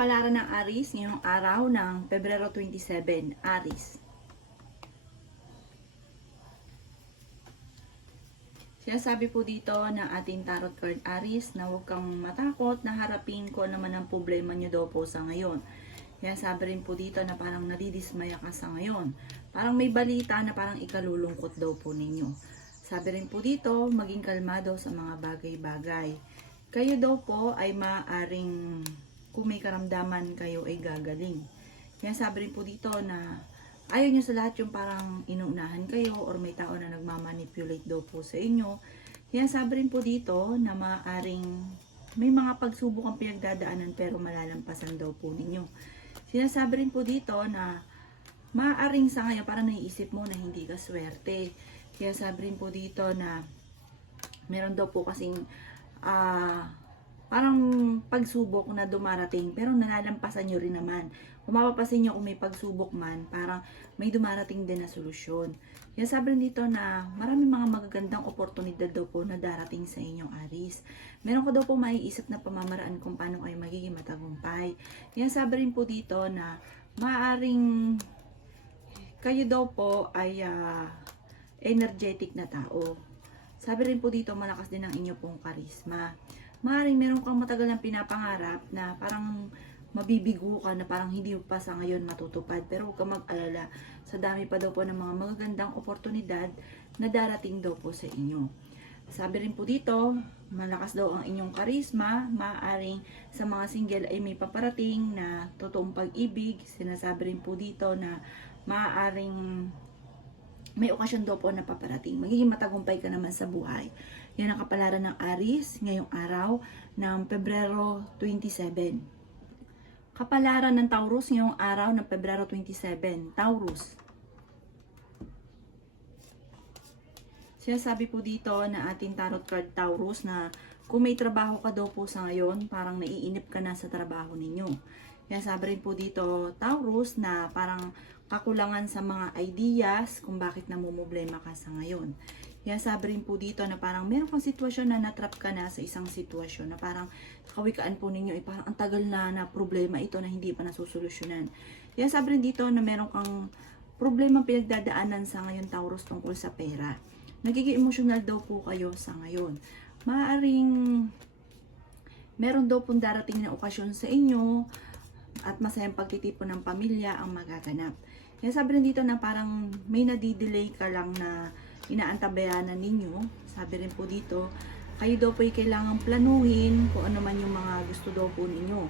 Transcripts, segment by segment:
kapalaran ng Aries ngayong araw ng Pebrero 27, Aries. Sinasabi po dito ng ating tarot card Aries na huwag kang matakot na harapin ko naman ang problema nyo daw po sa ngayon. Sinasabi rin po dito na parang nadidismaya ka sa ngayon. Parang may balita na parang ikalulungkot daw po ninyo. Sabi rin po dito, maging kalmado sa mga bagay-bagay. Kayo daw po ay maaaring kung may karamdaman kayo ay gagaling. Sabi rin po dito na ayaw nyo sa lahat yung parang inuunahan kayo or may tao na nagmamanipulate daw po sa inyo. Sabi rin po dito na maaaring may mga pagsubok ang pinagdadaanan pero malalampasan daw po ninyo. Sinasabi rin po dito na maaaring sa ngayon parang naiisip mo na hindi ka swerte. Sabi rin po dito na meron daw po kasing parang pagsubok na dumarating pero nalalampasan nyo rin naman. Kung mapapasin nyo kung may pagsubok man, parang may dumarating din na solusyon. Sabi rin dito na maraming mga magagandang oportunidad daw po na darating sa inyong Aries. Meron ko daw po maiisip na pamamaraan kung paano kayo magiging matagumpay. Sabi rin po dito na maaaring kayo daw po ay energetic na tao. Sabi rin po dito malakas din ang inyo pong karisma. Maaaring meron kang matagal ng pinapangarap na parang mabibigo ka na parang hindi pa sa ngayon matutupad. Pero huwag kang mag-alala. Sa dami pa daw po ng mga magagandang oportunidad na darating daw po sa inyo. Sabi rin po dito, malakas daw ang inyong karisma. Maaaring sa mga single ay may paparating na totoong pag-ibig. Sinasabi rin po dito na maaaring may okasyon daw po na paparating. Magiging matagumpay ka naman sa buhay. Yan ang kapalaran ng Aries ngayong araw ng Pebrero 27. Kapalaran ng Taurus ngayong araw ng Pebrero 27. Taurus. Sinasabi po dito na ating tarot card Taurus na kung may trabaho ka daw po sa ngayon, parang naiinip ka na sa trabaho ninyo. Sabi rin po dito Taurus na parang kakulangan sa mga ideas kung bakit namumblema ka sa ngayon. Sabi rin po dito na parang meron kang sitwasyon na natrap ka na sa isang sitwasyon na parang kawikaan po ninyo ay parang ang tagal na problema ito na hindi pa nasusolusyonan. Sabi rin dito na meron kang problema pinagdadaanan sa ngayon Taurus tungkol sa pera. Nagiging emosyonal daw po kayo sa ngayon. Maaaring meron daw pong darating na okasyon sa inyo at masayang pagtitipon ng pamilya ang magaganap. Sabi rin dito na parang may nadidelay ka lang na inaantabayanan ninyo. Sabi rin po dito, kayo daw po ay kailangang planuhin kung ano man yung mga gusto daw po ninyo.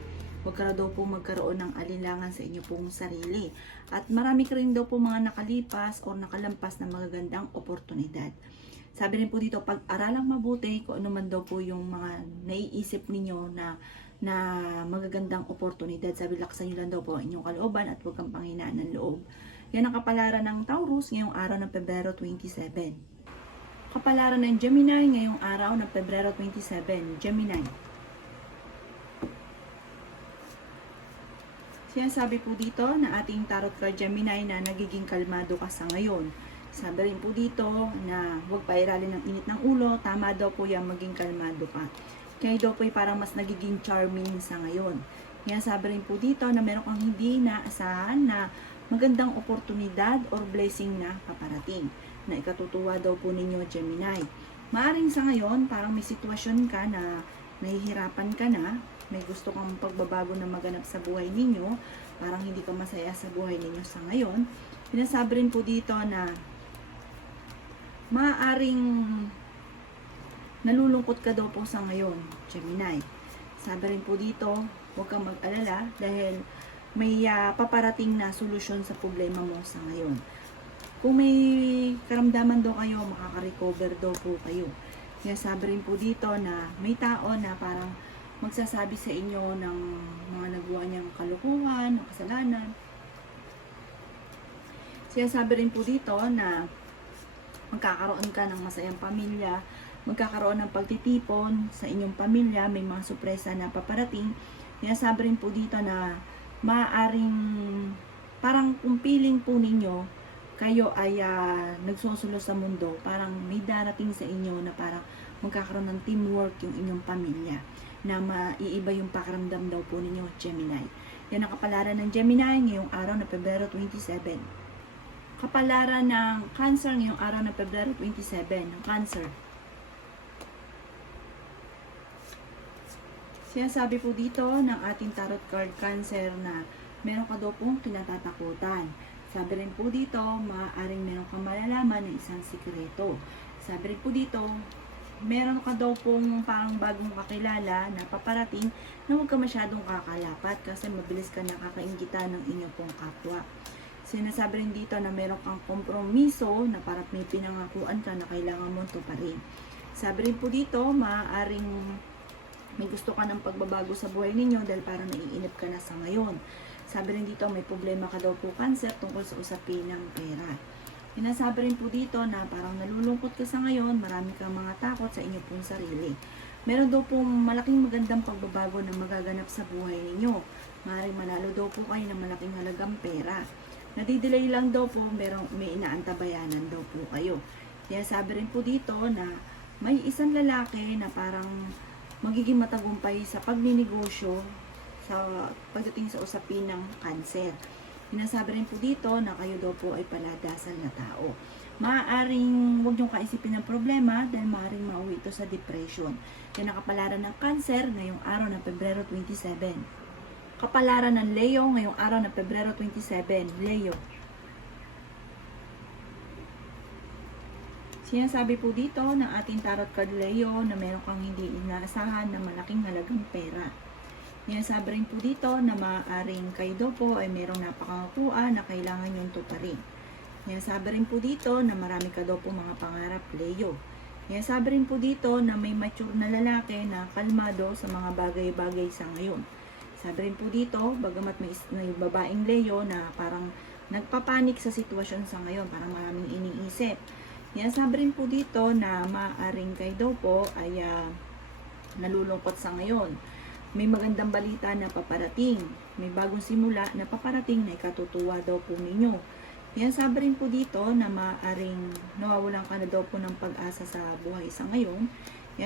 Huwag ka daw po magkaroon ng alinlangan sa inyo pong sarili. At marami ka rin daw po mga nakalipas o nakalampas na magagandang oportunidad. Sabi rin po dito, pag-aralang mabuti kung ano man daw po yung mga naiisip ninyo na magagandang oportunidad. Sabi, laksan nyo lang daw po ang inyong kalooban at huwag kang panghinaan ng loob. Yan ang kapalaran ng Taurus ngayong araw ng Pebrero 27. Kapalaran ng Gemini ngayong araw ng Pebrero 27. Gemini. Sinasabi po dito na ating tarot card Gemini na nagiging kalmado ka sa ngayon. Sabi rin po dito na huwag pairalin ng init ng ulo. Tama daw po yan, maging kalmado ka. Kaya daw po parang mas nagiging charming sa ngayon. Sabi rin po dito na meron kang hindi naasahan na magandang oportunidad or blessing na paparating. Na ikatutuwa daw po ninyo Gemini. Maaring sa ngayon parang may sitwasyon ka na nahihirapan ka na. May gusto kang pagbabago na maganap sa buhay ninyo. Parang hindi ka masaya sa buhay ninyo sa ngayon. Sinasabi rin po dito na maaaring nalulungkot ka daw po sa ngayon, Gemini. Sabi rin po dito, huwag kang mag-alala dahil may paparating na solusyon sa problema mo sa ngayon. Kung may karamdaman daw kayo, makaka-recover daw po kayo. Sabi rin po dito na may tao na parang magsasabi sa inyo ng mga nagawa niyang kalukuhan o kasalanan. Sabi rin po dito na magkakaroon ka ng masayang pamilya, magkakaroon ng pagtitipon sa inyong pamilya, may mga sorpresa na paparating. Sabi rin po dito na maaaring parang kung feeling po ninyo kayo ay nagsusulo sa mundo, parang may darating sa inyo na parang magkakaroon ng teamwork yung inyong pamilya. na maiiba yung pakiramdam daw po ninyo, Gemini. Yan ang kapalaran ng Gemini ngayong araw na Pebrero 27. Kapalaran ng Cancer ngayong araw na Pebrero 27, ng Cancer. Sinasabi po dito ng ating tarot card Cancer na meron ka daw pong kinatatakutan. Sabi rin po dito, maaaring meron kang malalaman ng isang sikreto. Sabi rin po dito, meron ka daw pong parang bagong kakilala na paparating na huwag ka masyadong kakalapat kasi mabilis ka nakakainggitan ng inyo pong kapwa. Sinasabi rin dito na meron kang kompromiso na parang may pinangakuan ka na kailangan mong tuparin. Sabi rin po dito, maaaring may gusto ka ng pagbabago sa buhay ninyo dahil parang naiinip ka na sa ngayon. Sabi rin dito, may problema ka daw po Cancer tungkol sa usapin ng pera. Sinasabi rin po dito na parang nalulungkot ka sa ngayon, marami kang mga takot sa inyo pong sarili. Meron daw pong malaking magandang pagbabago na magaganap sa buhay ninyo. Maaaring manalo daw po kayo ng malaking halagang pera. Nadidelay lang daw po, may inaantabayanan daw po kayo. Kaya sabi rin po dito na may isang lalaki na parang magiging matagumpay sa pagninegosyo sa pagdating sa usapin ng Cancer. Sinasabi rin po dito na kayo daw po ay paladasal na tao. Maaaring huwag niyong kaisipin ng problema dahil maaaring mauwi ito sa depression. Yan ang kapalaran ng Cancer ngayong araw ng Pebrero 27. Kapalaran ng Leo ngayong araw ng Pebrero 27. Leo. Sinasabi po dito ng ating tarot card Leo na meron kang hindi inaasahan na malaking halagang pera. Sinasabi rin po dito na maaaring kayo daw po ay merong napakangakuan na kailangan yung tuparin. Sinasabi rin po dito na marami ka daw po mga pangarap Leo. Sinasabi rin po dito na may mature na lalaki na kalmado sa mga bagay-bagay sa ngayon. Sabi rin po dito, bagamat may babaeng Leo na parang nagpapanik sa sitwasyon sa ngayon, parang maraming iniisip. Sabi rin po dito na maaaring kayo daw po ay nalulungkot sa ngayon. May magandang balita na paparating. May bagong simula na paparating na ikatutuwa daw po ninyo. Sabi rin po dito na maaaring nawawalan ka na daw po ng pag-asa sa buhay sa ngayon.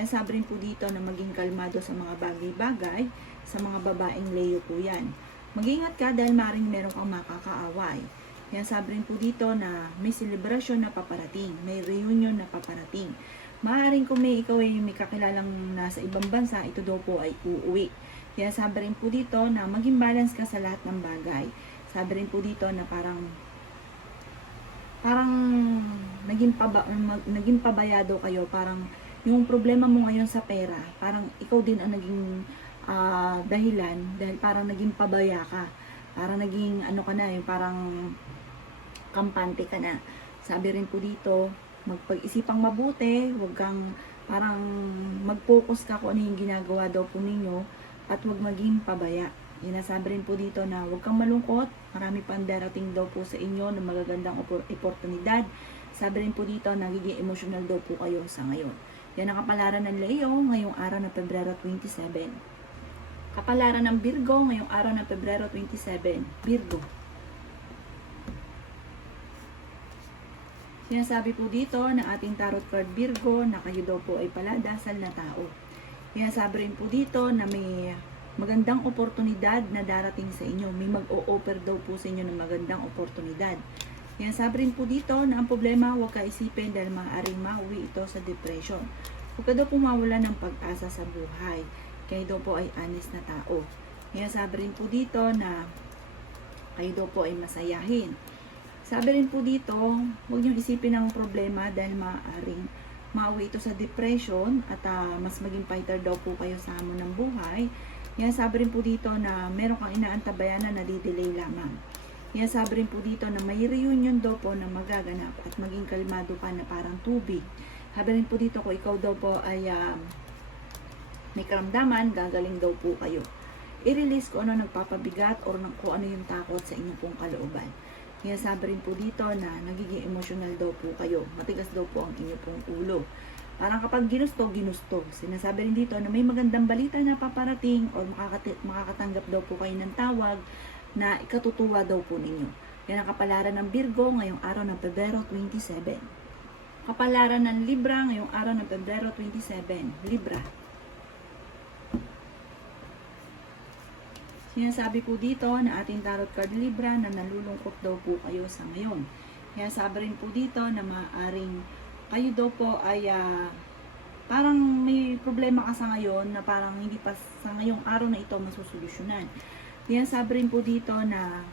Sabi rin po dito na maging kalmado sa mga bagay-bagay. Sa mga babaeng Leo po yan. Mag-ingat ka dahil maaaring meron kang makakaaway. Sabi rin po dito na may selebrasyon na paparating, may reunion na paparating. Maaaring kung ikaw ay may kakilalang nasa ibang bansa, ito daw po ay uuwi. Sabi rin po dito na maging balance ka sa lahat ng bagay. Sabi rin po dito na parang naging pabayado kayo, parang yung problema mo ngayon sa pera, parang ikaw din ang naging dahilan dahil parang naging pabaya ka. Parang naging ano ka na, yung parang kampante ka na. Sabi rin po dito, magpag-isipang mabuti, huwag kang parang mag-focus ka kung ano yung ginagawa daw po ninyo at huwag maging pabaya. Sinasabi rin po dito na huwag kang malungkot, marami pang darating daw po sa inyo na magagandang oportunidad. Sabi rin po dito, nagiging emotional daw po kayo sa ngayon. Yan ang kapalaran ng Leo ngayong araw ng Pebrero 27. Kapalaran ng Virgo ngayong araw ng Pebrero 27. Virgo. Sinasabi po dito ng ating tarot card Virgo na kayo daw po ay paladasal na tao. Sinasabi rin po dito na may magandang oportunidad na darating sa inyo. May mag-o-offer daw po sa inyo ng magandang oportunidad. Sinasabi rin po dito na ang problema huwag ka isipin dahil maaaring mauwi ito sa depression. Huwag ka daw po mawala ng pag-asa sa buhay. Kayo daw po ay honest na tao. Sinasabi rin po dito na kayo daw po ay masayahin. Sabi rin po dito, huwag niyong isipin ang problema dahil maaaring mauwi ito sa depression at mas maging fighter daw po kayo sa hamon ng buhay. Sabi rin po dito na meron kang inaantabayan na nadidelay lamang. Sabi rin po dito na may reunion daw po na magaganap at maging kalmado ka na parang tubig. Sabi rin po dito kung ikaw daw po ay may karamdaman, gagaling daw po kayo. I-release kung ano nagpapabigat or kung ano yung takot sa inyong pong kalooban. Sabi rin po dito na nagiging emotional daw po kayo. Matigas daw po ang inyong pong ulo. Parang kapag ginustog. Sinasabi rin dito na may magandang balita na paparating or makakatanggap daw po kayo ng tawag na ikatutuwa daw po ninyo. Yan ang kapalaran ng Virgo ngayong araw ng Pebrero 27. Kapalaran ng Libra ngayong araw ng Pebrero 27. Libra. Sinasabi po dito na ating tarot card Libra na nalulungkot daw po kayo sa ngayon. Kaya sabi rin po dito na maaaring kayo daw po ay parang may problema ka sa ngayon na parang hindi pa sa ngayong araw na ito masusolusyonan. Kaya sabi rin po dito na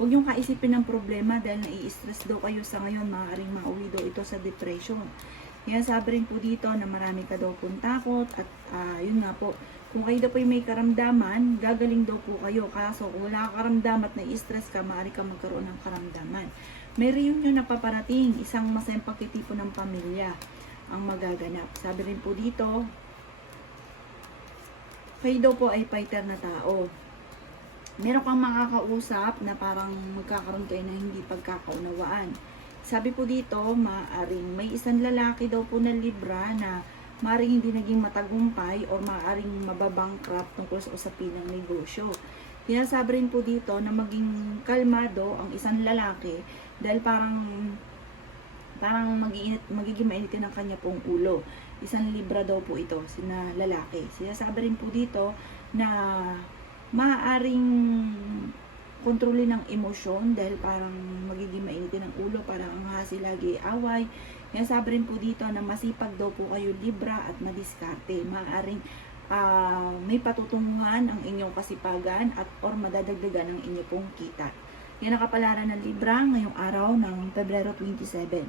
huwag yung kaisipin ng problema dahil nai-stress daw kayo sa ngayon, maaaring mauwi daw ito sa depression. Kaya sabi rin po dito na marami ka daw pong takot at yun nga po, kung kayo daw po may karamdaman, gagaling daw po kayo. Kaso kung wala ka karamdaman at nai-stress ka, maaari ka magkaroon ng karamdaman. May reunion na paparating, isang masayang pagtitipon ng pamilya ang magaganap. Sabi rin po dito, kayo daw po ay fighter na tao. Meron kang makakausap na parang magkakaroon kayo ng hindi pagkakaunawaan. Sabi po dito, maaring may isang lalaki daw po na Libra na maaring hindi naging matagumpay o maaring mababankrupt tungkol sa usapin ng negosyo. Sinasabi rin po dito na maging kalmado ang isang lalaki dahil parang magiging mainitin ang kanya pong ulo. Isang Libra daw po ito, sina lalaki. Sinasabi rin po dito na maaaring kontrolin ng emosyon dahil parang magiging mainitin ang ulo, parang ang hasi lagi away. Kaya sabi rin po dito na masipag daw po kayo Libra at madiskarte. Maaaring may patutunguhan ang inyong kasipagan at or madadagdagan ang inyong pong kita. Yan ang kapalaran ng Libra ngayong araw ng Pebrero 27.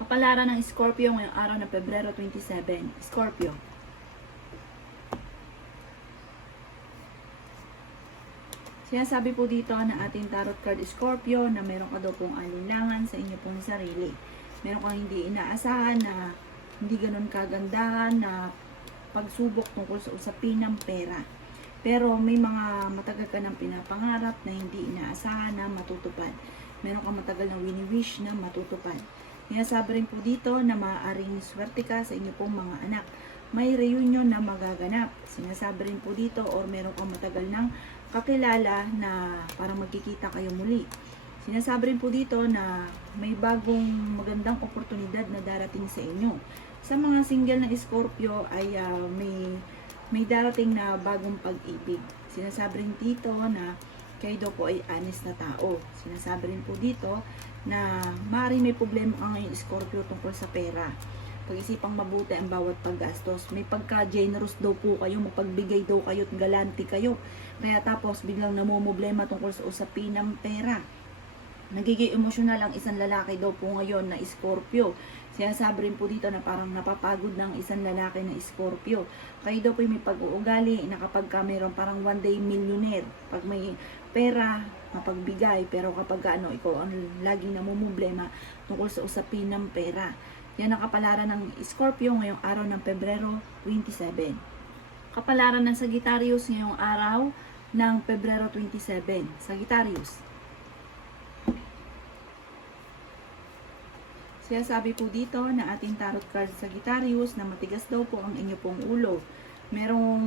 Kapalaran ng Scorpio ngayong araw ng Pebrero 27. Scorpio. Sinasabi po dito na ating tarot card Scorpio na meron ka daw pong alinlangan sa inyo pong sarili. Meron kang hindi inaasahan na hindi ganun kagandahan na pagsubok tungkol sa usapin ng pera. Pero may mga matagal ka ng pinapangarap na hindi inaasahan na matutupad. Meron kang matagal na wini-wish na matutupad. Sinasabi rin po dito na maaaring swerte ka sa inyo pong mga anak. May reunion na magaganap. Sinasabi rin po dito or meron kang matagal ng kakilala na parang magkikita kayo muli. Sinasabi rin po dito na may bagong magandang oportunidad na darating sa inyo. Sa mga single na Scorpio ay may darating na bagong pag-ibig. Sinasabi rin dito na kayo daw po ay honest na tao. Sinasabi rin po dito na maaaring may problema ka ngayon Scorpio tungkol sa pera. Pag-isipang mabuti ang bawat paggastos. May pagka-generous daw po kayo, mapagbigay daw kayo at galante kayo. Kaya tapos biglang namumblema tungkol sa usapin ng pera. Nagiging emosyonal ang isang lalaki daw po ngayon na Scorpio. Sinasabi rin po dito na parang napapagod ng isang lalaki na Scorpio. Kayo daw po may pag-uugali na kapag ka mayroon parang one day millionaire. Pag may pera, mapagbigay. Pero kapag ikaw ang laging namumblema tungkol sa usapin ng pera. Yan ang kapalaran ng Scorpio ngayong araw ng Pebrero 27. Kapalaran ng Sagittarius ngayong araw ng Pebrero 27. Sagittarius. Sinasabi po dito na ating tarot card Sagittarius na matigas daw po ang inyo pong ulo. Merong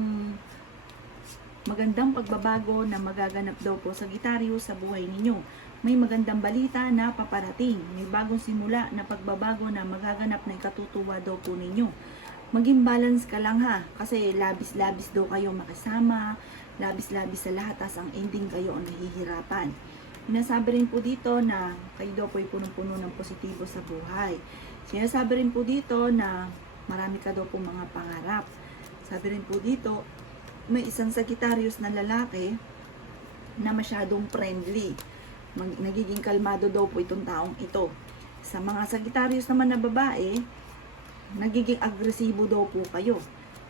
magandang pagbabago na magaganap daw po Sagittarius sa buhay ninyo. May magandang balita na paparating. May bagong simula na pagbabago na magaganap na ikatutuwa daw po ninyo. Maging balance ka lang ha. Kasi labis-labis daw kayo makisama. Labis-labis sa lahat. Tas ang ending kayo ang nahihirapan. Sinasabi rin po dito na kayo daw po ay punong-puno ng positibo sa buhay. Sinasabi rin po dito na marami ka daw po mga pangarap. Sabi rin po dito, may isang Sagittarius na lalaki na masyadong friendly. Nagiging kalmado daw po itong taong ito. Sa mga Sagittarius naman na babae, nagiging agresibo daw po kayo.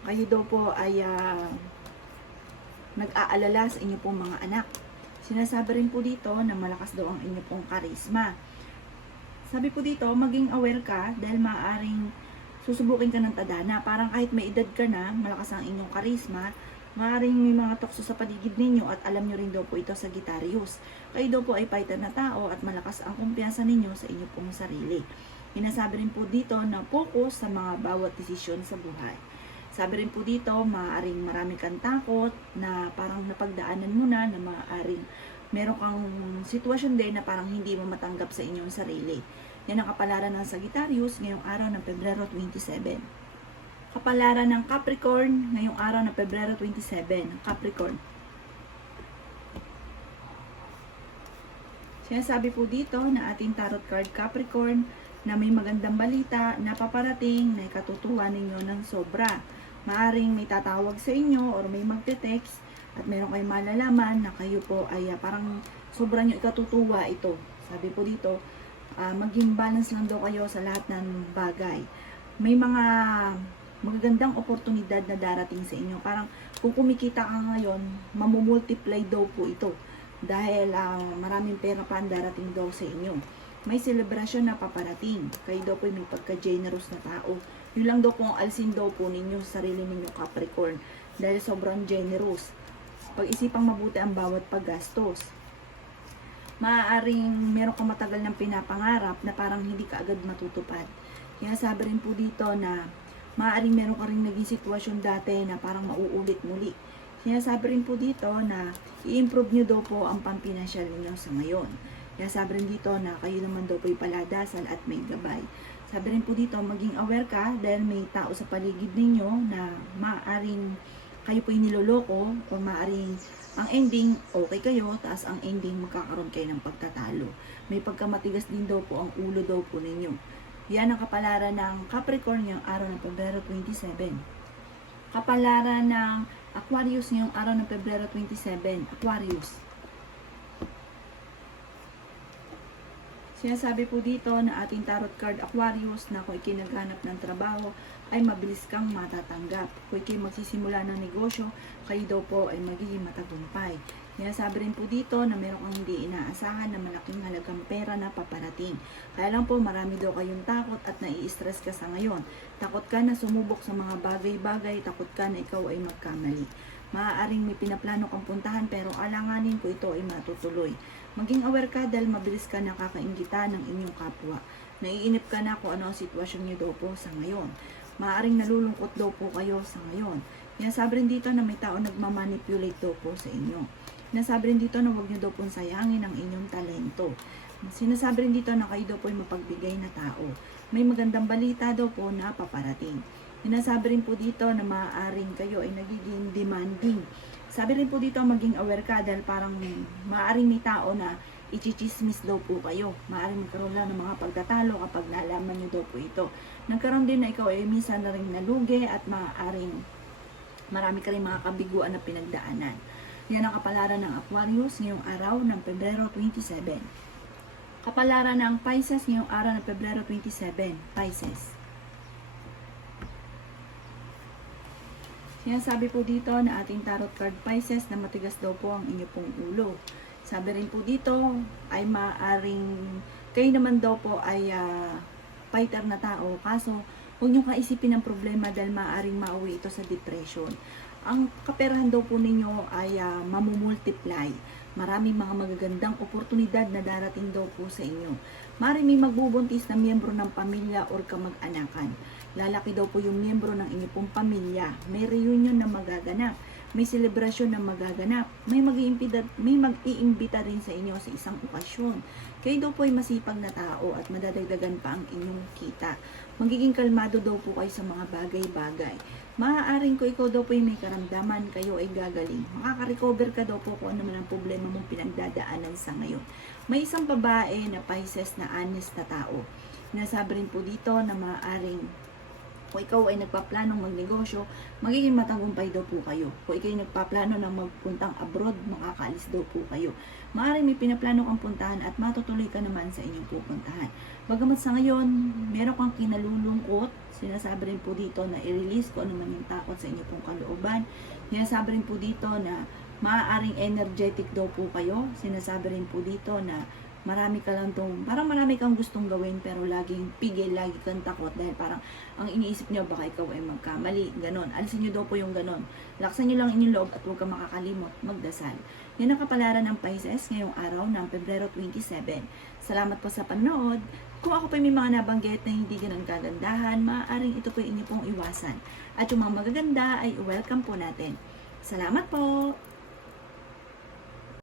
Kayo daw po ay nag-aalala sa inyo pong mga anak. Sinasabi rin po dito na malakas daw ang inyo pong karisma. Sabi po dito, maging aware ka dahil maaaring susubukin ka ng tadhana. Parang kahit may edad ka na, malakas ang inyong karisma, maaaring may mga tukso sa paligid ninyo at alam nyo rin daw po ito sa Sagittarius. Kayo daw po ay fighter na tao at malakas ang kumpiyansa ninyo sa inyo pong sarili. Sinasabi rin po dito na focus sa mga bawat desisyon sa buhay. Sabi rin po dito, maaaring marami kang takot na parang napagdaanan mo na maaaring meron kang sitwasyon din na parang hindi mo matanggap sa inyong sarili. Yan ang kapalaran ng Sagittarius ngayong araw ng Pebrero 27. Kapalaran ng Capricorn ngayong araw ng Pebrero 27. Capricorn. Sinasabi po dito na ating tarot card Capricorn na may magandang balita na paparating na ikatutuwa ninyo ng sobra. Maaring may tatawag sa inyo or may magte-text at meron kayong malalaman na kayo po ay parang sobra nyo ikatutuwa ito. Sabi po dito, maging balance lang daw kayo sa lahat ng bagay. May mga magagandang oportunidad na darating sa inyo. Parang kung kumikita ka ngayon, mamumultiply daw po ito. Dahil maraming pera pa ang darating daw sa inyo. May selebrasyon na paparating. Kayo daw po may pagka-generous na tao. Yun lang daw po ang alsin daw po ninyo sa sarili ninyo Capricorn. Dahil sobrang generous. Pag-isipang mabuti ang bawat paggastos. Maaaring meron ka matagal ng pinapangarap na parang hindi ka agad matutupad. Kaya sabi rin po dito na maaaring meron ka rin naging sitwasyon dati na parang mauulit muli. Kaya sabi rin po dito na i-improve nyo daw po ang pampinasyal ninyo sa ngayon. Kaya sabi rin dito na kayo naman daw po ipaladasal at may gabay. Sabi rin po dito maging aware ka dahil may tao sa paligid ninyo na maaaring kayo po niloloko o maaaring ang ending okay kayo, taas ang ending magkakaroon kayo ng pagtatalo. May pagkamatigas din daw po ang ulo daw po ninyo. Yan ang kapalaran ng Capricorn ngayong araw ng Pebrero 27. Kapalaran ng Aquarius ngayong araw ng Pebrero 27. Aquarius. Sinasabi po dito na ating tarot card Aquarius na kung ikinaghanap ng trabaho ay mabilis kang matatanggap. Kung ikay magsisimula ng negosyo, kayo daw po ay magiging matagumpay. Sinasabi rin po dito na meron kang hindi inaasahan na malaking halagang pera na paparating. Kaya lang po marami daw kayong takot at nai-stress ka sa ngayon. Takot ka na sumubok sa mga bagay-bagay, takot ka na ikaw ay magkamali. Maaaring may pinaplano kang puntahan pero alanganin ko ito ay matutuloy. Maging aware ka dahil mabilis ka nakakainggitan ng inyong kapwa. Naiinip ka na kung ano ang sitwasyon niyo daw po sa ngayon. Maaaring nalulungkot daw po kayo sa ngayon. Sinasabi rin dito na may tao nagmamanipulate daw po sa inyo. Sinasabi rin dito na huwag niyo daw pong sayangin ang inyong talento. Sinasabi rin dito na kayo daw po ay mapagbigay na tao. May magandang balita daw po na paparating. Sinasabi rin po dito na maaaring kayo ay nagiging demanding. Sabi rin po dito maging aware ka dahil parang maaaring may tao na ichichismis daw po kayo. Maaaring magkaroon lang ng mga pagtatalo kapag nalaman nyo daw po ito. Nagkaroon din na ikaw ay minsan na rin nalugi at maaaring marami ka rin mga kabiguan na pinagdaanan. Yan ang kapalaran ng Aquarius ngayong araw ng Pebrero 27. Kapalaran ng Pisces ngayong araw ng Pebrero 27. Pisces. Sinasabi po dito na ating tarot card Pisces na matigas daw po ang inyo pong ulo. Sabi rin po dito ay maaaring kayo naman daw po ay fighter na tao. Kaso huwag nyo kaisipin ang problema dahil maaaring mauwi ito sa depression. Ang kaperahan daw po ninyo ay mamumultiply. Maraming mga magagandang oportunidad na darating daw po sa inyo. Maaaring may magbubuntis na miyembro ng pamilya or kamag-anakan. Lalaki daw po yung miyembro ng inyong pong pamilya. May reunion na magaganap. May selebrasyon na magaganap. May mag-iimbita rin sa inyo sa isang okasyon. Kayo daw po ay masipag na tao at madadagdagan pa ang inyong kita. Magiging kalmado daw po kayo sa mga bagay-bagay. Maaaring ko ikaw daw po ay may karamdaman, kayo ay gagaling. Makaka-recover ka daw po kung ano man ang problema mong pinagdadaanan sa ngayon. May isang babae na Pisces na honest na tao. Nasabi rin po dito na maaaring kung ikaw ay nagpaplanong magnegosyo, magiging matagumpay daw po kayo. Kung ikaw ay nagpaplano na magpuntang abroad, makakaalis daw po kayo. Maaaring may pinaplano kang puntahan at matutuloy ka naman sa inyong pupuntahan. Bagamat sa ngayon, meron kang kinalulungkot, sinasabi rin po dito na i-release kung ano man yung takot sa inyong pong kalooban. Sinasabi rin po dito na maaaring energetic daw po kayo. Sinasabi rin po dito na marami ka lang parang marami kang gustong gawin pero laging pigil, lagi kang takot dahil parang ang iniisip nyo baka ikaw ay magkamali, ganon. Alisin nyo daw po yung ganon. Laksan nyo lang inyong loob at huwag kang makakalimot, magdasal. Yan ang kapalaran ng Pisces ngayong araw ng Pebrero 27. Salamat po sa panonood. Kung ako pa may mga nabanggit na hindi ganun kagandahan, maaaring ito po inyo pong iwasan. At yung mga magaganda ay welcome po natin. Salamat po!